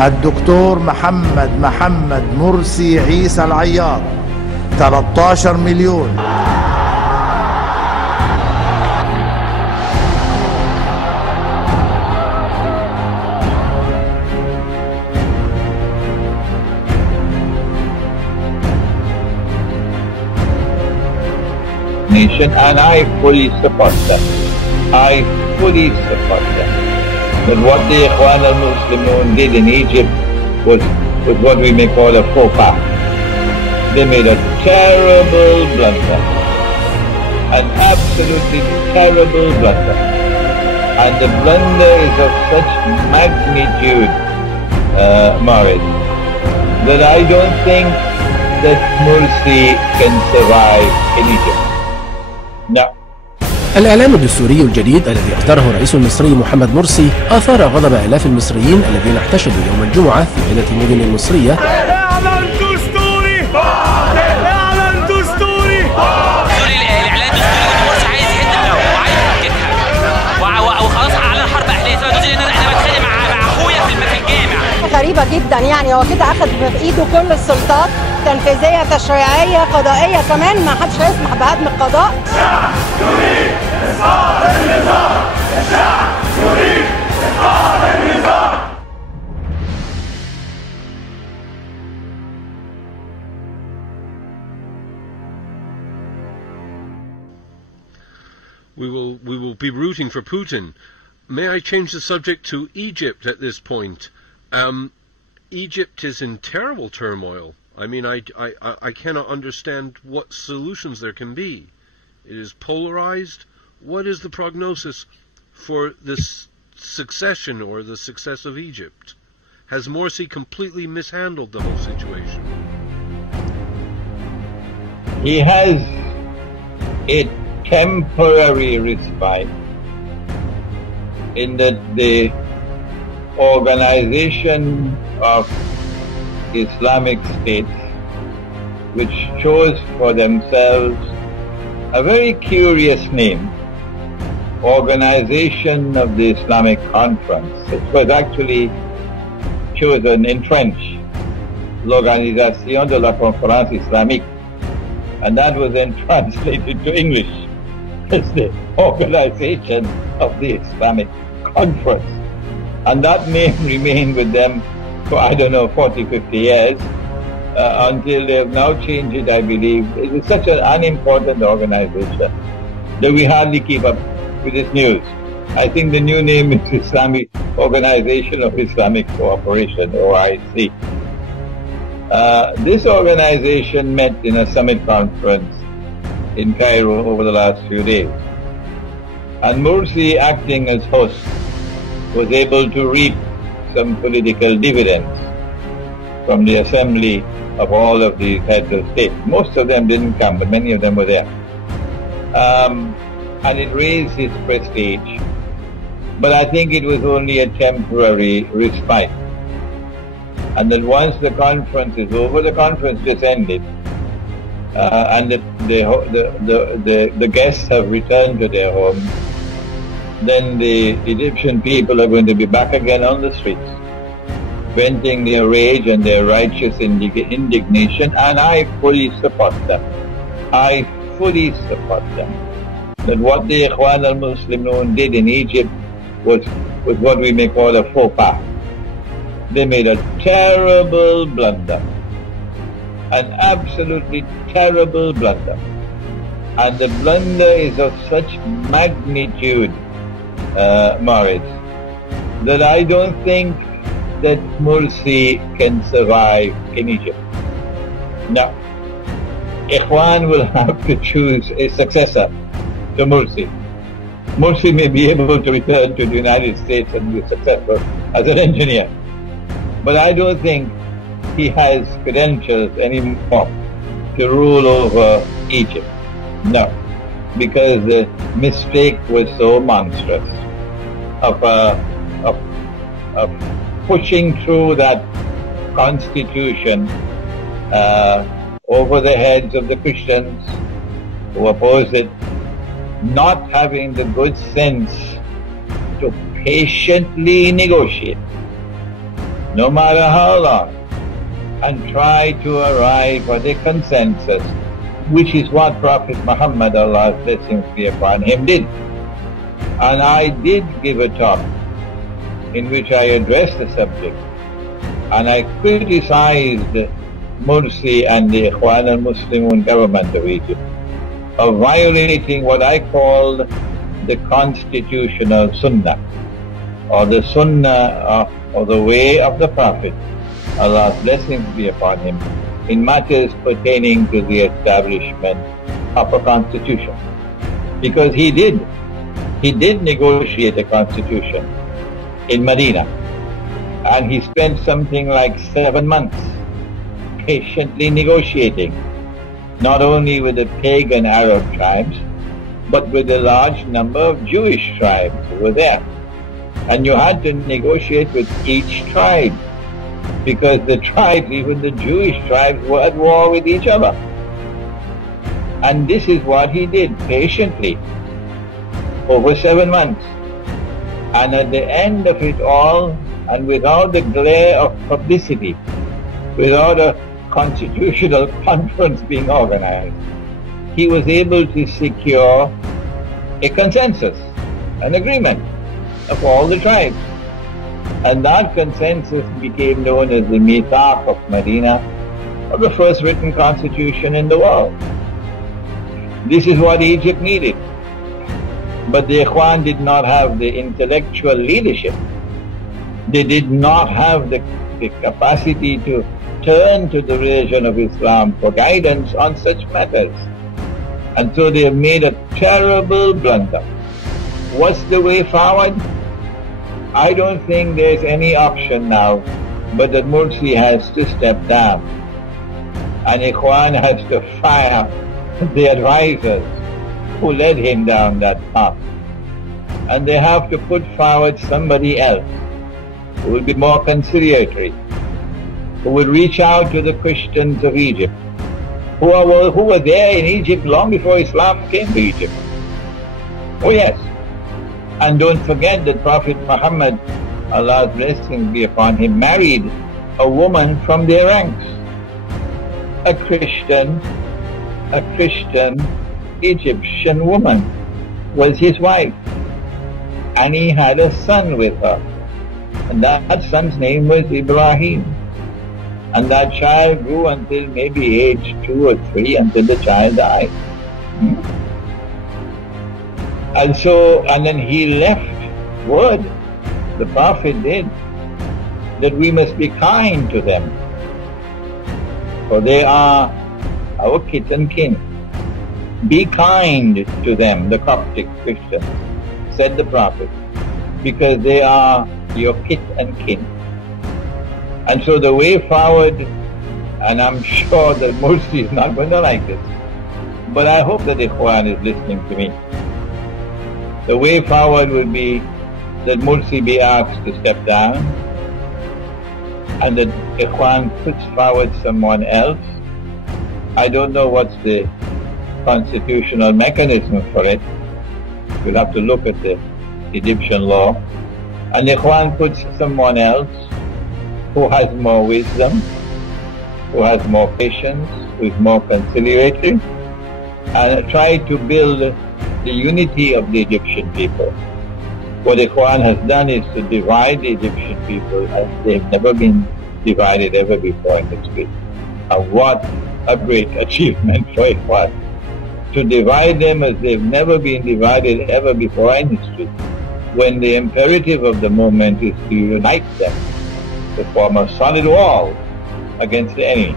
الدكتور محمد مرسي عيسى العيار 13 مليون. And I fully support them. I fully support them. But what the Ikhwan al-Muslimun did in Egypt was what we may call a faux pas. They made a terrible blunder. An absolutely terrible blunder. And the blunder is of such magnitude, Maurice, that I don't think that Morsi can survive in Egypt. No. الإعلام الدستوري الجديد الذي اختاره الرئيس المصري محمد مرسي أثار غضب آلاف المصريين الذين احتشدوا يوم الجمعة في عدة مدن مصرية. إعلان دستوري! إعلان دستوري! الإعلان الدستوري مرسي عايز يهدها وعايز يفككها وخلاص أعلن حرب أهلية. أنا بتخانق مع أخويا في الجامع. غريبة جدا، يعني هو كده أخذ في إيده كل السلطات، تنفيذية تشريعية قضائية كمان، ما حدش هيسمح بهدم القضاء. الشعب يريد إسقاط النظام، الشعب يريد إسقاط النظام. We will be rooting for Putin. May I change the subject to Egypt at this point? Egypt is in terrible turmoil. I mean, I cannot understand what solutions there can be. It is polarized. What is the prognosis for this succession or the success of Egypt? Has Morsi completely mishandled the whole situation? He has a temporary respite in that the organization of Islamic states, which chose for themselves a very curious name, Organization of the Islamic Conference. It was actually chosen in French, l'Organisation de la Conférence Islamique, and that was then translated to English as the Organization of the Islamic Conference. And that name remained with them for, I don't know, 40, 50 years, until they have now changed it, I believe. It is such an unimportant organization that we hardly keep up with this news. I think the new name is Islamic Organization of Islamic Cooperation, OIC. This organization met in a summit conference in Cairo over the last few days. And Morsi, acting as host, was able to reap some political dividends from the assembly of all of these heads of state. Most of them didn't come, but many of them were there. And it raised his prestige. But I think it was only a temporary respite. And then once the conference is over, the conference just ended. And the guests have returned to their homes. Then the Egyptian people are going to be back again on the streets, venting their rage and their righteous indignation, and I fully support them. I fully support them. That what the Ikhwan al-Muslimun did in Egypt was what we may call a faux pas. They made a terrible blunder. An absolutely terrible blunder. And the blunder is of such magnitude, Maurice, that I don't think that Morsi can survive in Egypt. No. Ikhwan will have to choose a successor to Morsi. Morsi may be able to return to the United States and be successful as an engineer. But I don't think he has credentials anymore to rule over Egypt. No. Because the mistake was so monstrous of pushing through that constitution over the heads of the Christians who opposed it, not having the good sense to patiently negotiate. no matter how long, and try to arrive at a consensus, which is what Prophet Muhammad, Allah's blessings be upon him, did. And I did give a talk in which I addressed the subject, and I criticized Morsi and the Ikhwan al-Muslimun government of Egypt of violating what I called the constitutional sunnah, or the sunnah or the way of the Prophet, Allah's blessings be upon him, in matters pertaining to the establishment of a constitution. Because he did negotiate a constitution in Medina, and he spent something like 7 months patiently negotiating, not only with the pagan Arab tribes, but with a large number of Jewish tribes who were there. And you had to negotiate with each tribe, because the tribes, even the Jewish tribes, were at war with each other. And this is what he did patiently over 7 months. And at the end of it all, and without the glare of publicity, without a constitutional conference being organized, he was able to secure a consensus, an agreement of all the tribes. And that consensus became known as the Mithaq of Medina, or the first written constitution in the world. This is what Egypt needed. But the Ikhwan did not have the intellectual leadership. They did not have the capacity to turn to the religion of Islam for guidance on such matters. And so they have made a terrible blunder. What's the way forward? I don't think there's any option now but that Morsi has to step down. And Ikhwan has to fire the advisors who led him down that path. And they have to put forward somebody else who will be more conciliatory, who will reach out to the Christians of Egypt, who were there in Egypt long before Islam came to Egypt. Oh yes. And don't forget that Prophet Muhammad, Allah's blessings be upon him, married a woman from their ranks. A Christian Egyptian woman was his wife. And he had a son with her. And that son's name was Ibrahim. And that child grew until maybe age 2 or 3, until the child died. And then he left word, the Prophet did, that we must be kind to them, for they are our kith and kin. Be kind to them, the Coptic Christians, said the Prophet, because they are your kith and kin. And so the way forward, and I'm sure that Morsi is not going to like this, but I hope that Ikhwan is listening to me. The way forward would be that Morsi be asked to step down, and that Ikhwan puts forward someone else. I don't know what's the constitutional mechanism for it. We'll have to look at the Egyptian law. And Ikhwan puts someone else who has more wisdom, who has more patience, who is more conciliatory, and try to build the unity of the Egyptian people. What Ikhwan has done is to divide the Egyptian people as they've never been divided ever before in history. And what a great achievement for Ikhwan, to divide them as they've never been divided ever before in history, when the imperative of the moment is to unite them, to form a solid wall against the enemy.